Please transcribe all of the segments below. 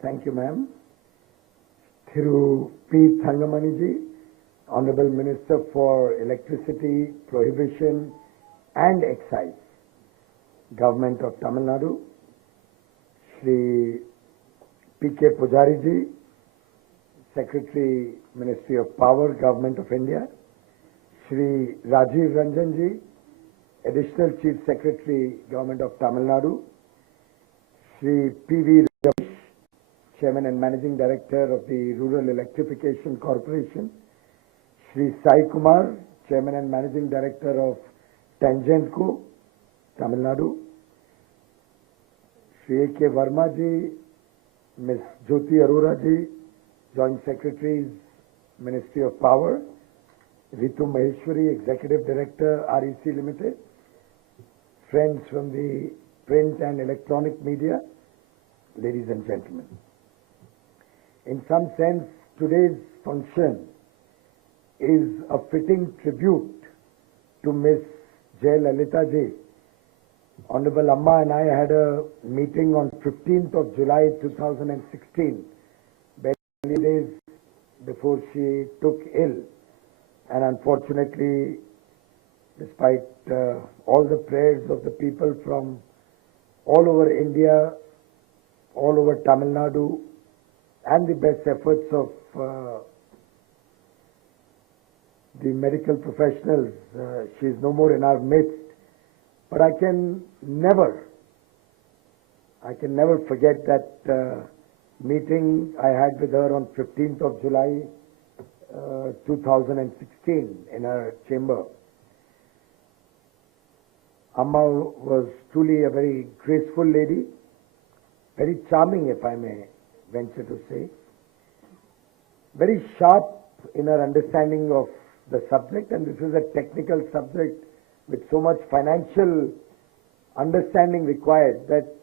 Thank you, ma'am. Thiru P. Thangamaniji, Honorable Minister for Electricity, Prohibition and Excise, Government of Tamil Nadu. Shri P.K. Pujariji, Secretary, Ministry of Power, Government of India. Shri Rajiv Ranjanji, Additional Chief Secretary, Government of Tamil Nadu. Shri P.V. Ramesh, Chairman and Managing Director of the Rural Electrification Corporation. Shri Sai Kumar, Chairman and Managing Director of Tangentco, Tamil Nadu. Shri A.K. Verma ji, Ms. Jyoti Arora ji, Joint Secretaries, Ministry of Power. Ritu Maheshwari, Executive Director, REC Limited. Friends from the print and electronic media, ladies and gentlemen. In some sense, today's function is a fitting tribute to Ms. Jayalalitha ji. Honorable Amma and I had a meeting on 15th of July 2016, barely days before she took ill. And unfortunately, despite all the prayers of the people from all over India, all over Tamil Nadu, and the best efforts of the medical professionals, she is no more in our midst. But I can never forget that meeting I had with her on 15th of July 2016 in her chamber. Amma was truly a very graceful lady, very charming, if I may venture to say, very sharp in her understanding of the subject, and this is a technical subject with so much financial understanding required that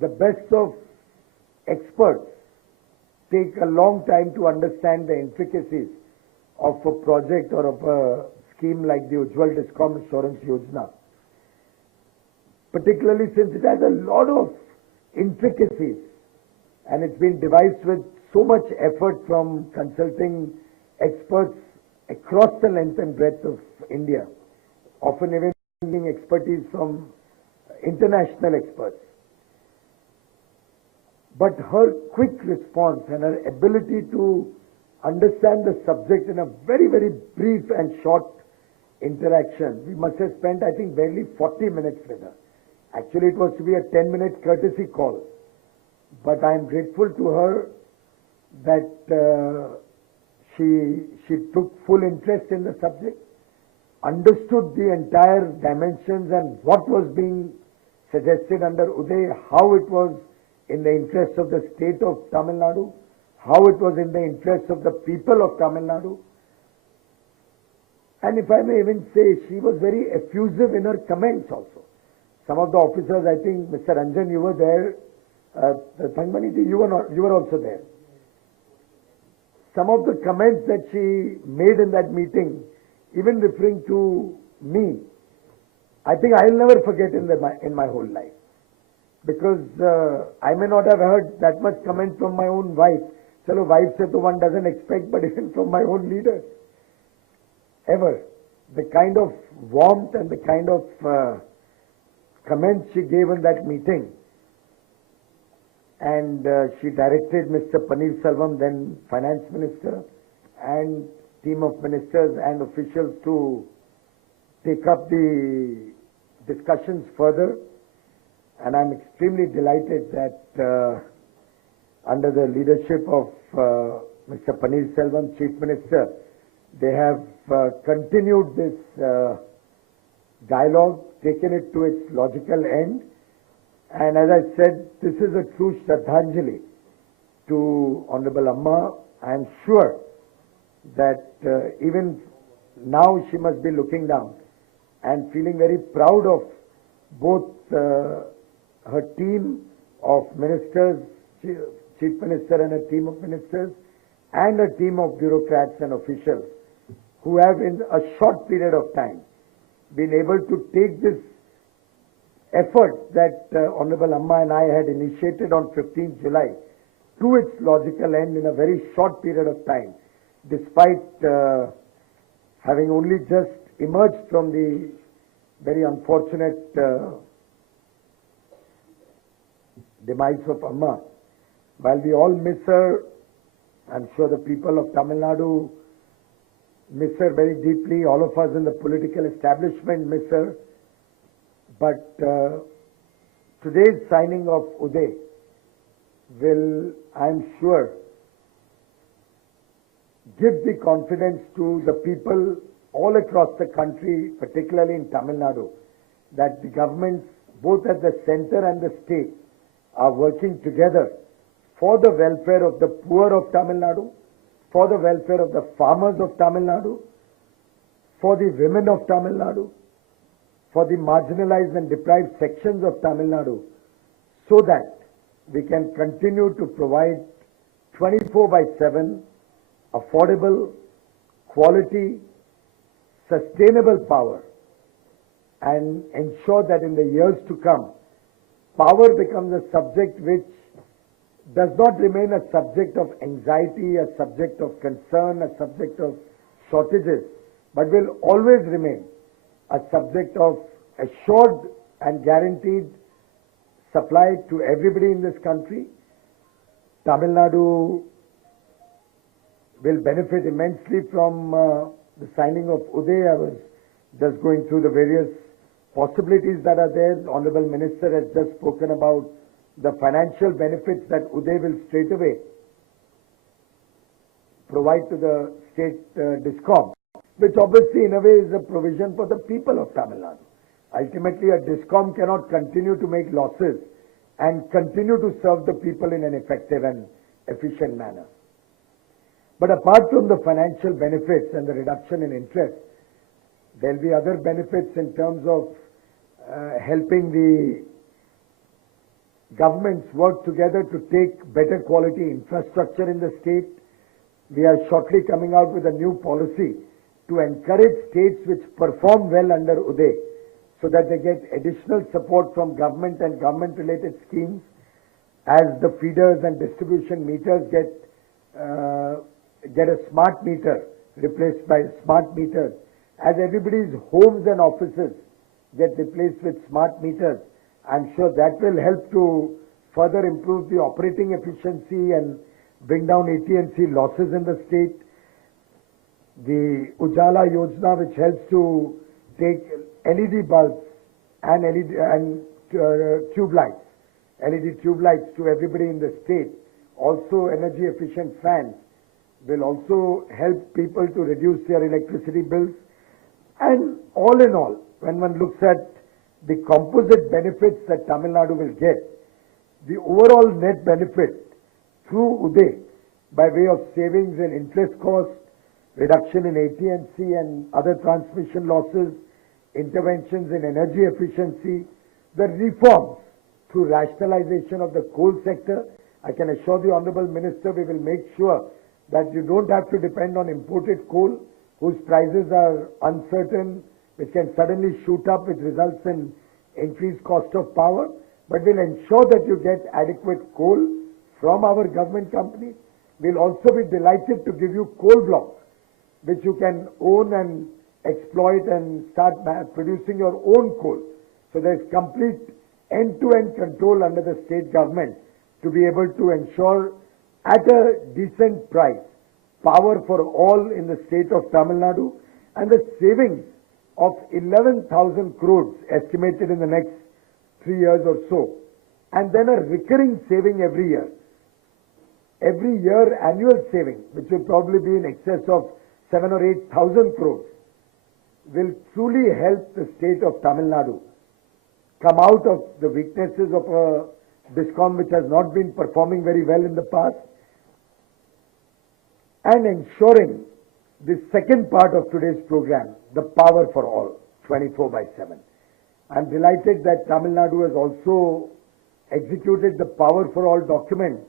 the best of experts take a long time to understand the intricacies of a project or of a scheme like the Ujjwal Discom Assurance Yojana, particularly since it has a lot of intricacies and it's been devised with so much effort from consulting experts across the length and breadth of India, often even getting expertise from international experts. But her quick response and her ability to understand the subject in a very, very brief and short interaction, we must have spent, I think, barely 40 minutes with her. Actually, it was to be a 10-minute courtesy call. But I am grateful to her that she took full interest in the subject, understood the entire dimensions and what was being suggested under UDAY, how it was in the interest of the state of Tamil Nadu, how it was in the interest of the people of Tamil Nadu. And if I may even say, she was very effusive in her comments also. Some of the officers, I think, Mr. Ranjan, you were there, Thangmaniji, you were also there. Some of the comments that she made in that meeting, even referring to me, I think I'll never forget in my whole life. Because I may not have heard that much comment from my own wife. Chalo, wife se to one doesn't expect, but even from my own leader. Ever. The kind of warmth and the kind of comments she gave in that meeting. And she directed Mr. Paneerselvam, then Finance Minister, and team of ministers and officials to take up the discussions further. And I'm extremely delighted that under the leadership of Mr. Paneerselvam, Chief Minister, they have continued this dialogue, taken it to its logical end. And as I said, this is a true Shraddhanjali to Honorable Amma. I am sure that even now she must be looking down and feeling very proud of both her team of ministers, Chief Minister and a team of ministers, and a team of bureaucrats and officials who have in a short period of time been able to take this effort that Honorable Amma and I had initiated on 15th July to its logical end in a very short period of time, despite having only just emerged from the very unfortunate demise of Amma. While we all miss her, I'm sure the people of Tamil Nadu miss her very deeply. All of us in the political establishment miss her. But today's signing of UDAY will, I'm sure, give the confidence to the people all across the country, particularly in Tamil Nadu, that the governments, both at the center and the state, are working together for the welfare of the poor of Tamil Nadu, for the welfare of the farmers of Tamil Nadu, for the women of Tamil Nadu, for the marginalized and deprived sections of Tamil Nadu, so that we can continue to provide 24/7 affordable, quality, sustainable power, and ensure that in the years to come, power becomes a subject which does not remain a subject of anxiety, a subject of concern, a subject of shortages, but will always remain a subject of assured and guaranteed supply to everybody in this country. Tamil Nadu will benefit immensely from the signing of UDAY. I was just going through the various possibilities that are there. The Honorable Minister has just spoken about the financial benefits that UDAY will straight away provide to the state DISCOM, which obviously in a way is a provision for the people of Tamil Nadu. Ultimately, a DISCOM cannot continue to make losses and continue to serve the people in an effective and efficient manner. But apart from the financial benefits and the reduction in interest, there will be other benefits in terms of helping the governments work together to take better quality infrastructure in the state. We are shortly coming out with a new policy to encourage states which perform well under UDAY, so that they get additional support from government and government-related schemes as the feeders and distribution meters get a smart meter replaced by smart meters. As everybody's homes and offices get replaced with smart meters, I'm sure that will help to further improve the operating efficiency and bring down AT&C losses in the state. The Ujala Yojana, which helps to take LED bulbs and tube lights, LED tube lights to everybody in the state, also energy efficient fans, will also help people to reduce their electricity bills. And all in all, when one looks at the composite benefits that Tamil Nadu will get, the overall net benefit through UDAY by way of savings in interest cost, reduction in AT&C and other transmission losses, interventions in energy efficiency, the reforms through rationalization of the coal sector. I can assure the Honorable Minister we will make sure that you don't have to depend on imported coal whose prices are uncertain, which can suddenly shoot up, which results in increased cost of power, but will ensure that you get adequate coal from our government companies. We'll also be delighted to give you coal blocks, which you can own and exploit and start producing your own coal. So there's complete end-to-end control under the state government to be able to ensure at a decent price power for all in the state of Tamil Nadu, and the savings of 11,000 crores estimated in the next 3 years or so, and then a recurring saving every year. Every year annual saving, which will probably be in excess of 7 or 8,000 crores, will truly help the state of Tamil Nadu come out of the weaknesses of a DISCOM which has not been performing very well in the past, and ensuring the second part of today's program, the power for all, 24/7. I'm delighted that Tamil Nadu has also executed the power for all document,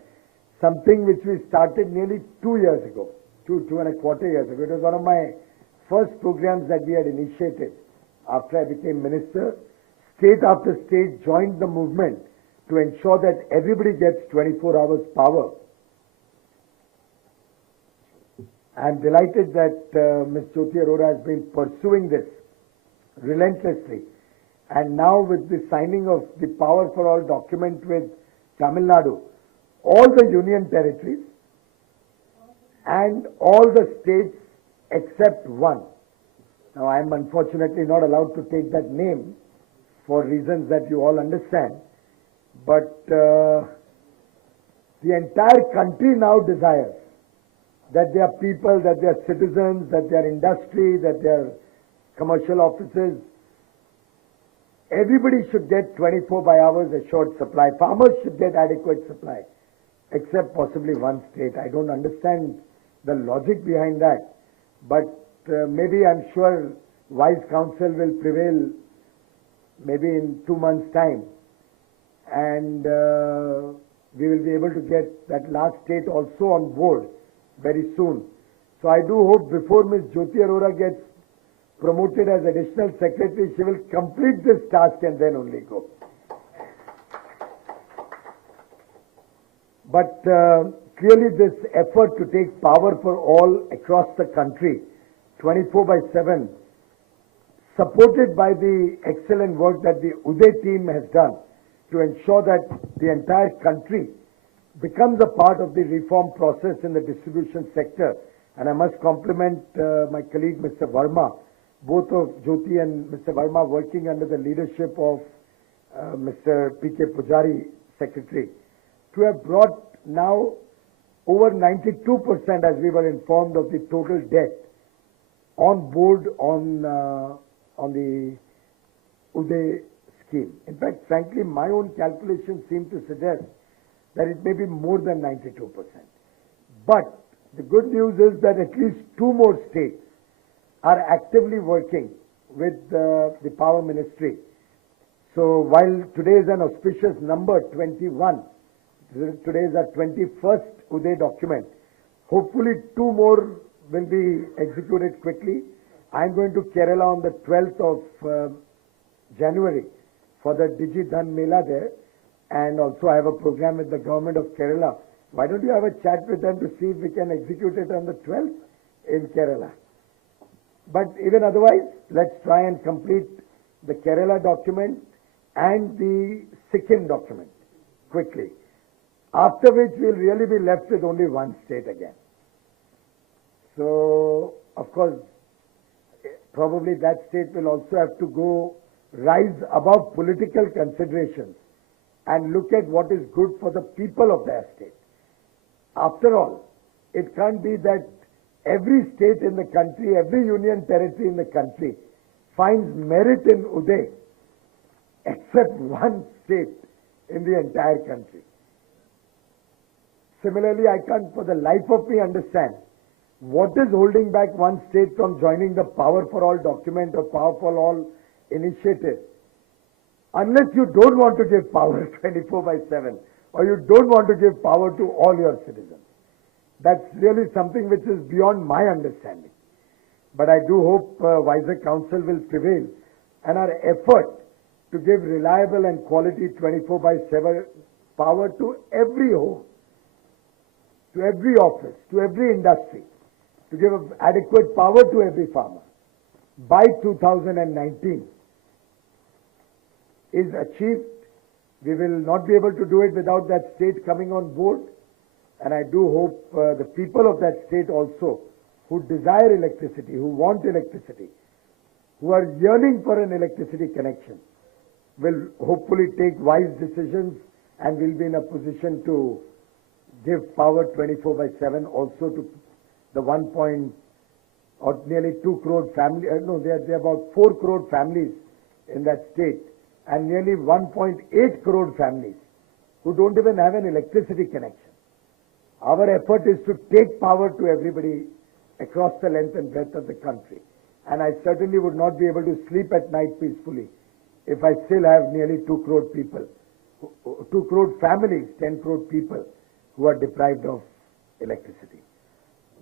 something which we started nearly 2 years ago, two and a quarter years ago. It was one of my first programs that we had initiated after I became minister. State after state joined the movement to ensure that everybody gets 24 hours power I'm delighted that Ms. Jyoti Arora has been pursuing this relentlessly. And now with the signing of the Power for All document with Tamil Nadu, all the union territories and all the states except one. Now I am unfortunately not allowed to take that name for reasons that you all understand, but the entire country now desires that their people, that their citizens, that their industry, that their commercial offices, everybody should get 24 by hours assured supply. Farmers should get adequate supply, except possibly one state. I don't understand the logic behind that, but maybe I'm sure wise counsel will prevail maybe in 2 months' time, and we will be able to get that last state also on board very soon. So I do hope before Ms. Jyoti Arora gets promoted as additional secretary, she will complete this task and then only go. But clearly this effort to take power for all across the country, 24 by 7, supported by the excellent work that the UDAY team has done to ensure that the entire country becomes a part of the reform process in the distribution sector. And I must compliment my colleague Mr. Verma, both of Jyoti and Mr. Verma working under the leadership of Mr. P.K. Pujari, Secretary, to have brought now over 92%, as we were informed, of the total debt on board on the UDAY scheme. In fact, frankly, my own calculations seem to suggest that it may be more than 92%. But the good news is that at least 2 more states are actively working with the Power Ministry. So while today is an auspicious number, 21, today is our 21st UDAY document, hopefully 2 more will be executed quickly. I'm going to Kerala on the 12th of January for the Digidhan Mela there, and also I have a program with the government of Kerala. Why don't you have a chat with them to see if we can execute it on the 12th in Kerala? But even otherwise, let's try and complete the Kerala document and the Sikkim document quickly. After which we'll really be left with only one state again. So, of course, probably that state will also have to rise above political considerations and look at what is good for the people of their state. After all, it can't be that every state in the country, every union territory in the country finds merit in UDAY except one state in the entire country. Similarly, I can't for the life of me understand what is holding back one state from joining the Power for All document or Power for All initiative, unless you don't want to give power 24 by 7 or you don't want to give power to all your citizens. That's really something which is beyond my understanding. But I do hope wiser counsel will prevail, and our effort to give reliable and quality 24 by 7 power to every home, to every office, to every industry, to give adequate power to every farmer by 2019 is achieved. We will not be able to do it without that state coming on board, and I do hope the people of that state also who desire electricity, who want electricity, who are yearning for an electricity connection, will hopefully take wise decisions and will be in a position to give power 24 by 7 also to the nearly 2 crore family, there are about 4 crore families in that state and nearly 1.8 crore families who don't even have an electricity connection. Our effort is to take power to everybody across the length and breadth of the country. And I certainly would not be able to sleep at night peacefully if I still have nearly 2 crore people, 2 crore families, 10 crore people who are deprived of electricity.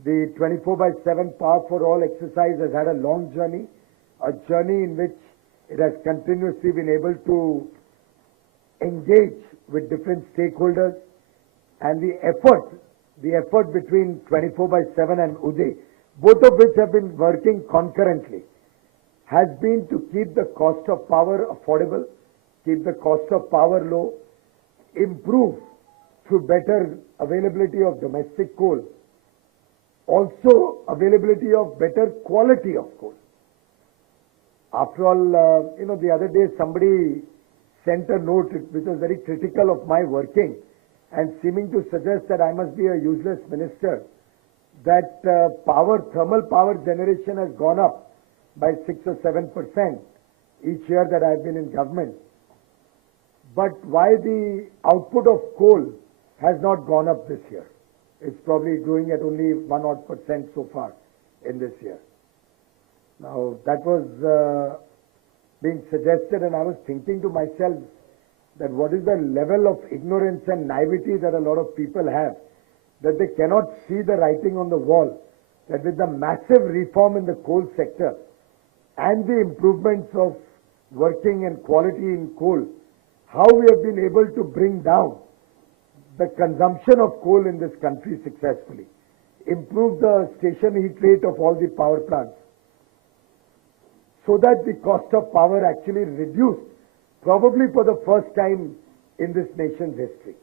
The 24 by 7 Power for All exercise has had a long journey, a journey in which it has continuously been able to engage with different stakeholders, and the effort between 24 by 7 and UDAY both of which have been working concurrently, has been to keep the cost of power affordable, keep the cost of power low, improve through better availability of domestic coal, also availability of better quality of coal. After all, the other day somebody sent a note which was very critical of my working and seeming to suggest that I must be a useless minister, that thermal power generation has gone up by 6 or 7% each year that I have been in government. But why the output of coal has not gone up this year? It's probably growing at only 1% so far in this year. Now that was being suggested, and I was thinking to myself that what is the level of ignorance and naivety that a lot of people have, that they cannot see the writing on the wall, that with the massive reform in the coal sector and the improvements of working and quality in coal, how we have been able to bring down the consumption of coal in this country successfully, improve the station heat rate of all the power plants, so that the cost of power actually reduced, probably for the first time in this nation's history.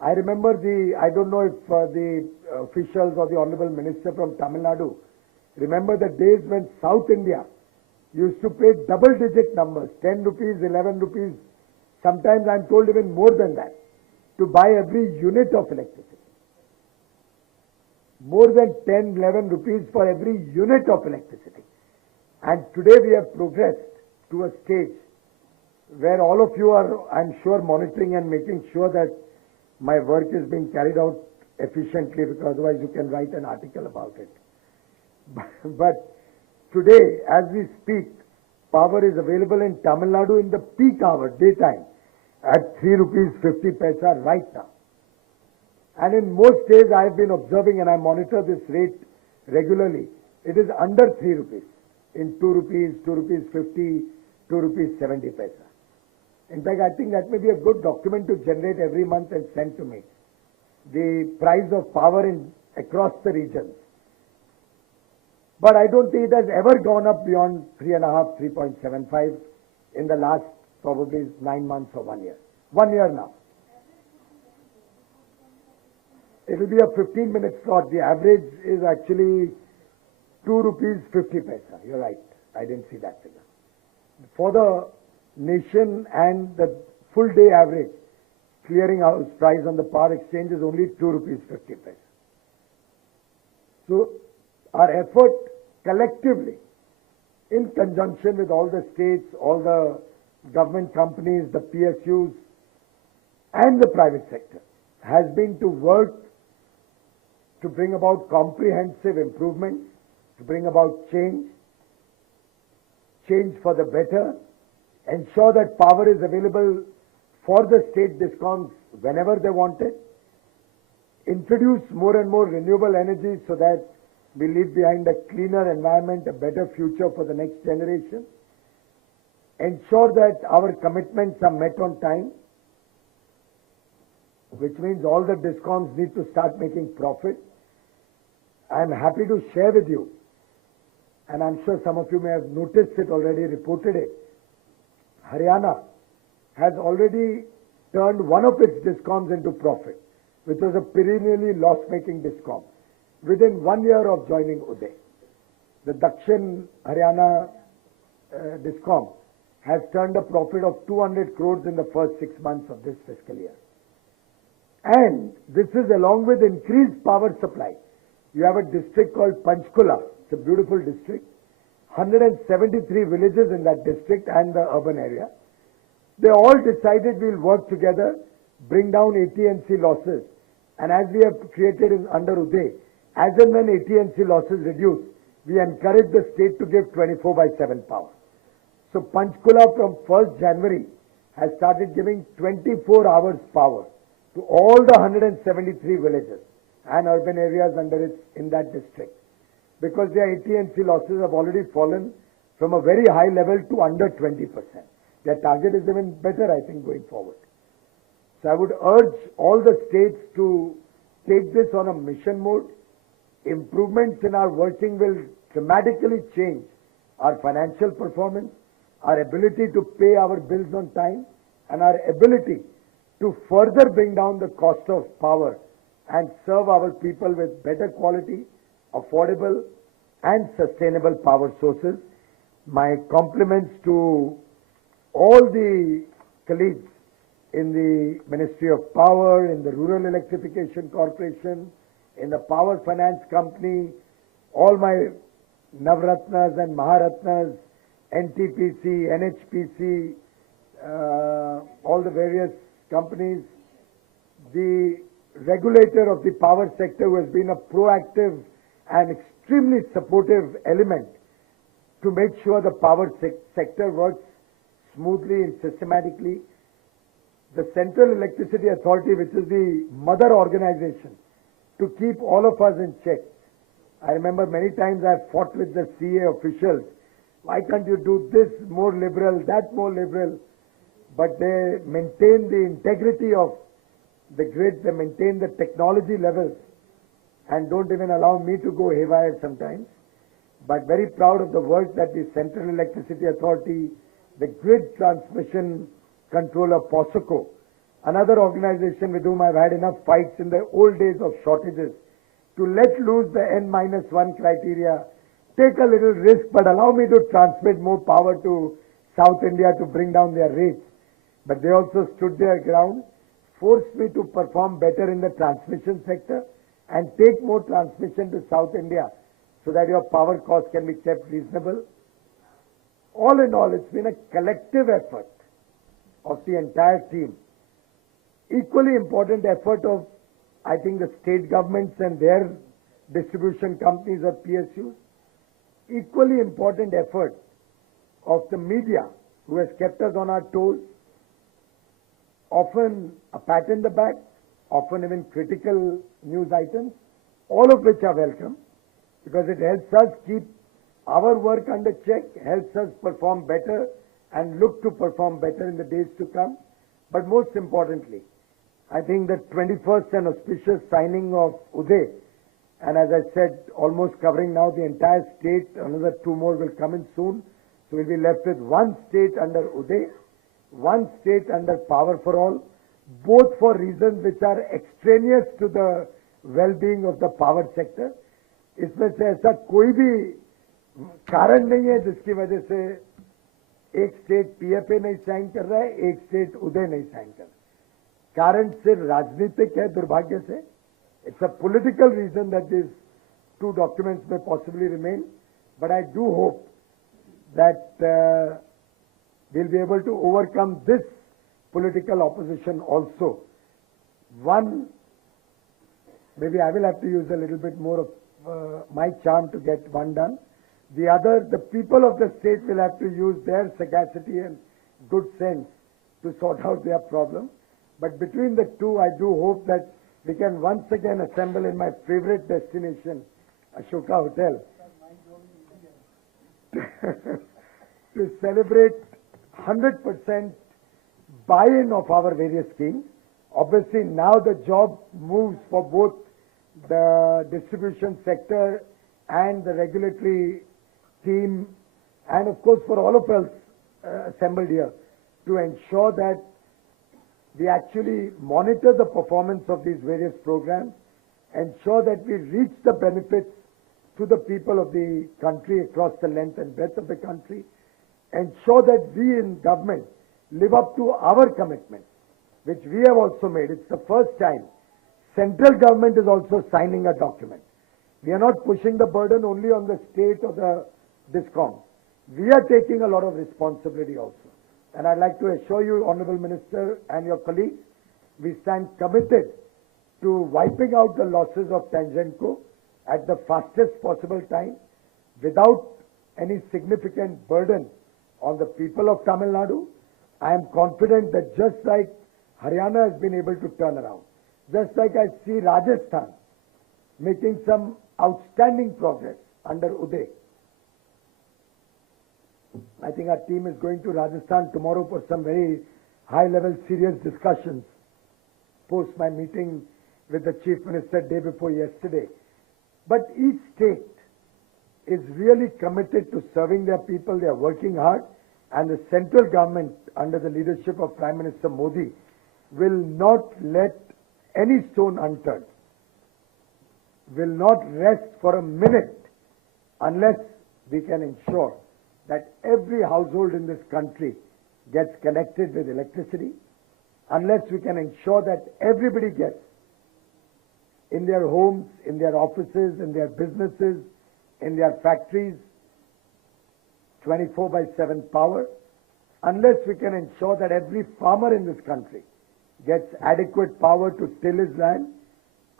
I remember I don't know if the officials or the Honorable Minister from Tamil Nadu remember the days when South India used to pay double-digit numbers, 10 rupees, 11 rupees, sometimes I'm told even more than that, to buy every unit of electricity. More than 10, 11 rupees for every unit of electricity. And today we have progressed to a stage where all of you are, I'm sure, monitoring and making sure that my work is being carried out efficiently, because otherwise you can write an article about it. But today, as we speak, power is available in Tamil Nadu in the peak hour, daytime, at 3 rupees 50 paisa right now. And in most days I have been observing, and I monitor this rate regularly, it is under 3 rupees, in 2 rupees, 2 rupees 50, 2 rupees 70 paisa. In fact, I think that may be a good document to generate every month and send to me. The price of power across the regions. But I don't think it has ever gone up beyond 3.5, 3.75 in the last probably 9 months or 1 year. 1 year now. It will be a 15-minute slot. The average is actually 2 rupees 50 paisa. You're right. I didn't see that figure. For the nation, and the full day average clearing house price on the power exchange is only 2 rupees 50 paisa. So our effort collectively, in conjunction with all the states, all the government companies, the PSUs and the private sector, has been to work to bring about comprehensive improvements, to bring about change for the better, ensure that power is available for the state discoms whenever they want it, introduce more and more renewable energy so that we leave behind a cleaner environment, a better future for the next generation, ensure that our commitments are met on time, which means all the discoms need to start making profit. I am happy to share with you, and I'm sure some of you may have noticed it already, reported it, Haryana has already turned one of its discoms into profit, which was a perennially loss-making discom, within 1 year of joining UDAY. The Dakshin Haryana discom has turned a profit of 200 crores in the first 6 months of this fiscal year. And this is along with increased power supply. You have a district called Panchkula. It's a beautiful district. 173 villages in that district and the urban area. They all decided we'll work together, bring down AT&C losses. And as we have created under UDAY, as and when AT&C losses reduce, we encourage the state to give 24/7 power. So Panchkula from 1st January has started giving 24 hours power to all the 173 villages and urban areas in that district, because their AT&C losses have already fallen from a very high level to under 20%. Their target is even better, I think, going forward. So I would urge all the states to take this on a mission mode, improvements in our working will dramatically change our financial performance, our ability to pay our bills on time, and our ability to further bring down the cost of power and serve our people with better quality, affordable, and sustainable power sources. My compliments to all the colleagues in the Ministry of Power, in the Rural Electrification Corporation, in the Power Finance Company, all my Navratnas and Maharatnas, NTPC, NHPC, all the various companies, the regulator of the power sector who has been a proactive and extremely supportive element to make sure the power sector works smoothly and systematically. The Central Electricity Authority, which is the mother organization to keep all of us in check. I remember many times I've fought with the CA officials. Why can't you do this more liberal, that more liberal? But they maintain the integrity of the grid, they maintain the technology levels and don't even allow me to go haywire sometimes. But very proud of the work that the Central Electricity Authority, the Grid Transmission Controller, POSOCO, another organization with whom I've had enough fights in the old days of shortages, to let loose the N-1 criteria, take a little risk, but allow me to transmit more power to South India to bring down their rates. But they also stood their ground, forced me to perform better in the transmission sector and take more transmission to South India so that your power cost can be kept reasonable. All in all, it's been a collective effort of the entire team. Equally important effort of, I think, the state governments and their distribution companies or PSUs. Equally important effort of the media, who has kept us on our toes, often a pat in the back, often even critical news items, all of which are welcome because it helps us keep our work under check, helps us perform better and look to perform better in the days to come. But most importantly, I think the 21st and auspicious signing of UDAY, and as I said, almost covering now the entire state, another 2 more will come in soon. So we'll be left with 1 state under UDAY, 1 state under Power for All, both for reasons which are extraneous to the well-being of the power sector. इसमें से ऐसा कोई भी कारण नहीं है जिसकी वजह से एक स्टेट पीएफए नहीं साइन कर रहा है, एक स्टेट उदय नहीं साइन कर रहा है. कारण सिर्फ राजनीतिक है, दुर्भाग्य से. It's a political reason that these 2 documents may possibly remain, but I do hope that we'll be able to overcome this political opposition also. One, maybe I will have to use a little bit more of my charm to get one done. The other, the people of the state will have to use their sagacity and good sense to sort out their problem. But between the 2, I do hope that we can once again assemble in my favorite destination, Ashoka Hotel, to celebrate 100% buy-in of our various schemes. Obviously, now the job moves for both the distribution sector and the regulatory team, and of course for all of us assembled here, to ensure that we actually monitor the performance of these various programs, ensure that we reach the benefits to the people of the country across the length and breadth of the country, ensure that we in government live up to our commitments, which we have also made. It's the first time central government is also signing a document. We are not pushing the burden only on the state or the DISCOM. We are taking a lot of responsibility also. And I'd like to assure you, Honorable Minister and your colleagues, we stand committed to wiping out the losses of Tangentco at the fastest possible time without any significant burden on the people of Tamil Nadu. I am confident that just like Haryana has been able to turn around, just like I see Rajasthan making some outstanding progress under UDAY. I think our team is going to Rajasthan tomorrow for some very high-level serious discussions post my meeting with the Chief Minister day before yesterday. But each state is really committed to serving their people. They are working hard, and the central government, under the leadership of Prime Minister Modi, will not let any stone unturned, will not rest for a minute unless we can ensure that every household in this country gets connected with electricity, unless we can ensure that everybody gets in their homes, in their offices, in their businesses, in their factories, 24/7 power, unless we can ensure that every farmer in this country gets adequate power to till his land,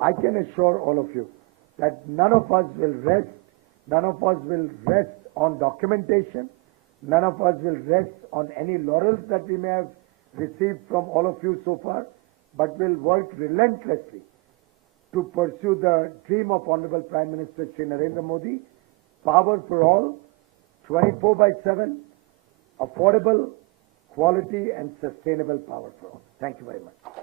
I can assure all of you that none of us will rest, none of us will rest on documentation, none of us will rest on any laurels that we may have received from all of you so far, but will work relentlessly to pursue the dream of Honorable Prime Minister Shri Narendra Modi, power for all, 24/7, affordable, quality and sustainable power for all. Thank you very much.